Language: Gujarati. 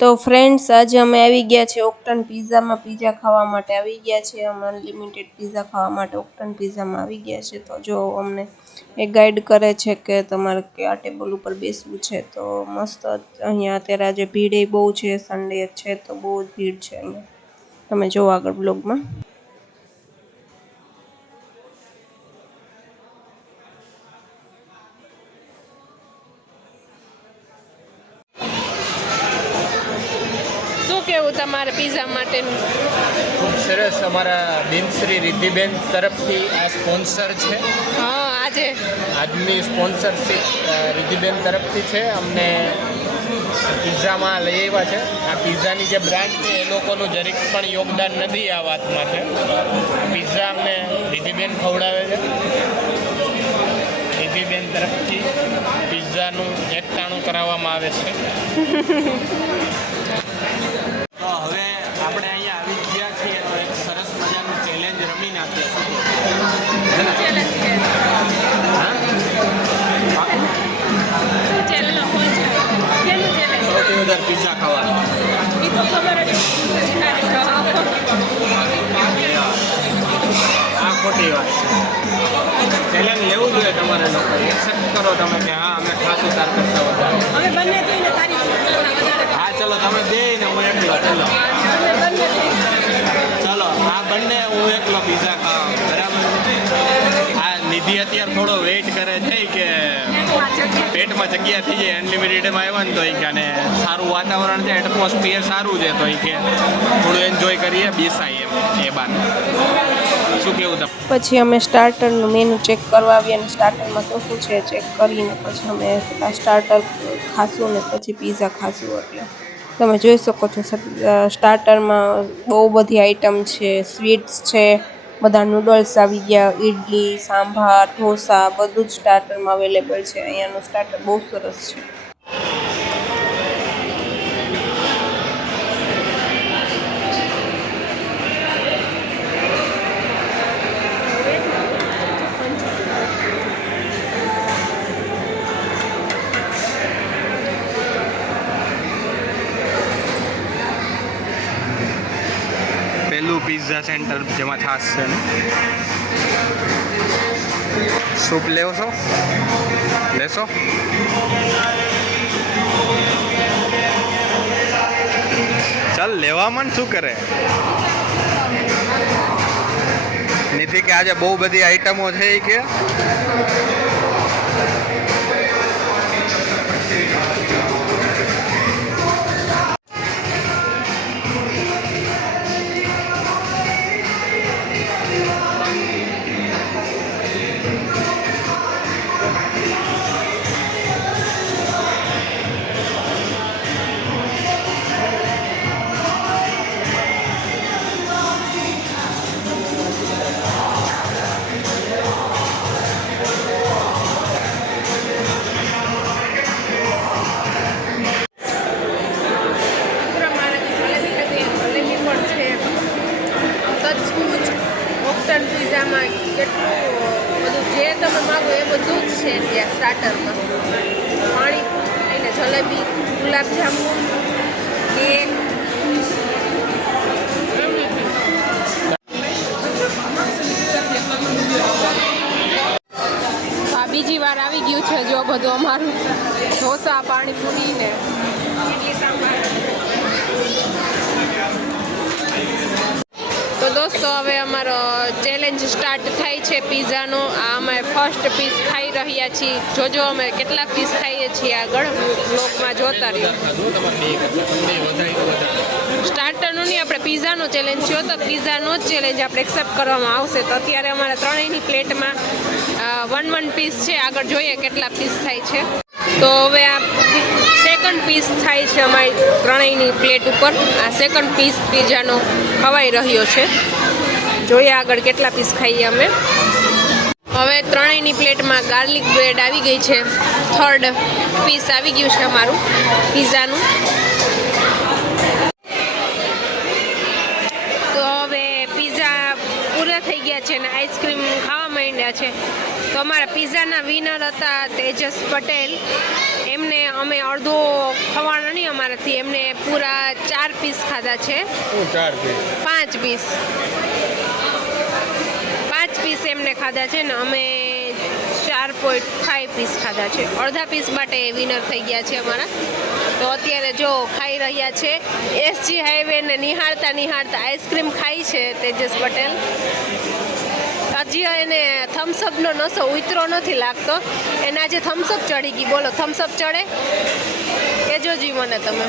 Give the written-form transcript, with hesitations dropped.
તો ફ્રેન્ડ્સ આજે અમે આવી ગયા છે ઓક્ટન પિઝામાં પીઝા ખાવા માટે આવી ગયા છે અમે અનલિમિટેડ પિઝા ખાવા માટે ઓક્ટન પિઝામાં આવી ગયા છે તો જો અમને એક ગાઈડ કરે છે કે તમારે કયા ટેબલ ઉપર બેસવું છે તો મસ્ત અહીંયા અત્યારે આજે ભીડ બહુ છે સન્ડે છે તો બહુ જ ભીડ છે અહીંયા તમે જો આગળ બ્લોગમાં કેવું તમારે પિઝા માટેનું ખૂબ સરસ અમારા બેનશ્રી રિદ્ધિબેન તરફથી આ સ્પોન્સર છે હા આજની સ્પોન્સરશિપ રિદ્ધિબેન તરફથી છે અમને પિઝામાં લઈ આવ્યા છે આ પિઝાની જે બ્રાન્ડ છે એ લોકોનું જરીક પણ યોગદાન નથી આ વાતમાં છે પિઝા અમને રિદ્ધિબેન ખવડાવે છે રિદ્ધિબેન તરફથી પિઝાનું એકટાણું કરાવવામાં આવે છે તો હવે આપણે અહીંયા આવી ગયા છીએ તો એક સરસ મજાનું ચેલેન્જ રમી નાખીએ સૌથી વધારે પિઝા ખાવાનું આ ખોટી વાત છે ચેલેન્જ લેવું જોઈએ તમારે લોકો એક્સેપ્ટ કરો તમે કે હા અમે ખાશું તાર કરતા વધારે હા ચલો તમે બે ને હું એકલો ચલો આ બંને હું એકલો પિઝા ખાવા બરાબર આ નિધિ અત્યારે થોડો વેઇટ કરે છે કે પેટમાં જગ્યા થઈ જાય અનલિમિટેડમાં આવ્યા ને તો એ કે અને સારું વાતાવરણ છે એટમોસ્ફિયર સારું છે તો એ કે થોડું એન્જોય કરીએ બેસાય એમ એ બાને શું કેવું તમે પછી અમે સ્ટાર્ટરનું મેનુ ચેક કરવા આવ્યા અને સ્ટાર્ટરમાં તો શું છે ચેક કરીને પછી અમે આ સ્ટાર્ટર ખાશું ને પછી પિઝા ખાશું એટલે તમે જોઈ શકો છો સ્ટાર્ટરમાં બહુ બધી આઈટમ છે સ્વીટ્સ છે બધા નૂડલ્સ આવી ગયા ઇડલી સાંભાર ઢોસા બધું જ સ્ટાર્ટરમાં અવેલેબલ છે અહીંયાનું સ્ટાર્ટર બહુ સરસ છે પિઝા સેન્ટર જેમાં છાશ છે ને સૂપ લેવો છો લેશો ચાલ લેવામાં શું કરે નિધિ કે આજે બહુ બધી આઈટમો છે કે પિઝામાં કેટલું બધું જે તમે માગો એ બધું જ છે ત્યાં સ્ટાર્ટરમાં પાણીપુરી લઈને જલેબી ગુલાબજાંબુ કેક બીજી વાર આવી ગયું છે જો બધું અમારું ઢોસા પાણીપુરી ને ઇડલી સાંભાર તો દોસ્તો હવે અમારો ચેલેન્જ સ્ટાર્ટ થાય છે પિઝાનો આ અમે ફર્સ્ટ પીસ ખાઈ રહ્યા છીએ જોજો અમે કેટલા પીસ ખાઈએ છીએ આગળ બ્લોગમાં જોતા રહીએ સ્ટાર્ટરનો નહીં આપણે પિઝાનો ચેલેન્જ થયો તો પિઝાનો જ ચેલેન્જ આપણે એક્સેપ્ટ કરવામાં આવશે તો અત્યારે અમારા ત્રણેયની પ્લેટમાં 1 પીસ છે આગળ જોઈએ કેટલા પીસ થાય છે તો હવે આ સેકન્ડ પીસ થાય છે અમારી ત્રણેયની પ્લેટ ઉપર આ સેકન્ડ પીસ પિઝાનો ખવાઈ રહ્યો છે જોઈએ આગળ કેટલા પીસ ખાઈએ અમે હવે ત્રણેયની પ્લેટમાં ગાર્લિક બ્રેડ આવી ગઈ છે થર્ડ પીસ આવી ગયું છે અમારું પિઝાનું તો હવે પિઝા પૂરા થઈ ગયા છે અને આઈસ્ક્રીમ ખાવા માંડ્યા છે તો અમારા પિઝાના વિનર હતા તેજસ પટેલ એમને અમે અડધો ખવાણો નહીં અમારાથી, એમને પૂરા 4 પીસ ખાધા છે. 5 પીસ એમને ખાધા છે ને અમે 4.5 પીસ ખાધા છે. અડધા પીસ માટે વિનર થઈ ગયા છે અમારા. તો અત્યારે જો ખાઈ રહ્યા છે. એસજી હાઈવેને નિહાળતા આઈસ્ક્રીમ ખાઈ છે તેજસ પટેલ. હજી એને થમ્સઅપનો નશો ઉતરો નથી લાગતો. એને આજે થમ્સઅપ ચડી ગઈ. બોલો થમ્સઅપ ચડે? કહેજો જી મને તમે.